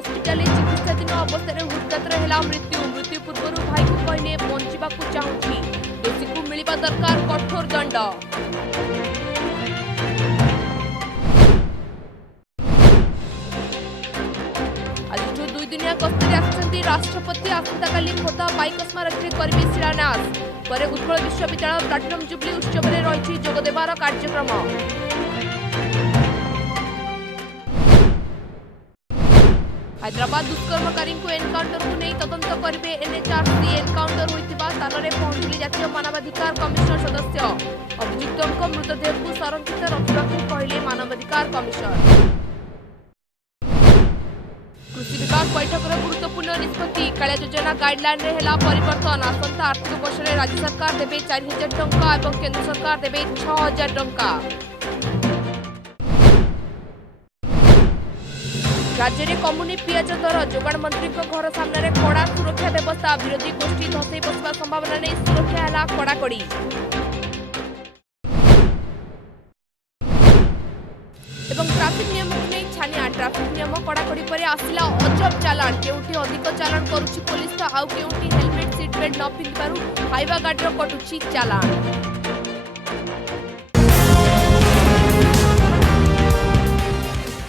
Hospital चिकित्साधीन अवस्था हृदघात है मृत्यु। मृत्यु पूर्व भाई को कहले बंचा चाहूँगी, दोषी को मिलवा दरकार कठोर दंड। आज 2 दिनिया गस्तर आसुच्चंती राष्ट्रपति। आसंताकाली खोर्धा पाइकस्मा रथरे करिवे शिलान्यास। पर उत्कल विश्वविद्यालय प्लाटिनम जुबली उत्सव में रही जोगदेवार कार्यक्रम। हैदराबाद दुष्कर्मकारी को एनकाउंटर को नहीं तदंत करेंगे एनएचआरसी। एनकाउंटर होता स्थान में पहुंचले जातीय मानवाधिकार कमिशन सदस्य। अभियुक्तों मृतदेह को संरक्षित रखा कहले मानवाधिकार कमिशन। कृषि विभाग बैठक गुरुत्वपूर्ण निष्पत्ति। कालिया योजना गाइडलाइन रे हेला परिवर्तन। आसंता आर्थिक वर्ष में राज्य सरकार देवे 4000 टंका और केंद्र सरकार देवे 6000 टंका। राज्य में कमुनी पियाज दर। जोगाण मंत्री घर सामने कड़ा सुरक्षा व्यवस्था। विरोधी गोष्ठी धसई बसवा संभावना नहीं सुरक्षा है कड़ाकड़ी। ट्राफिक नियम को नहीं छानिया। ट्राफिक नियम कड़ाकड़ी पर आसला अजब चालान। केउठी अधिक चालान करुछि पुलिस तो आउ केउठी हेलमेट सीट बेल्ट न पिंधिबारु हाइवा गाड़ी कटुछि चालान।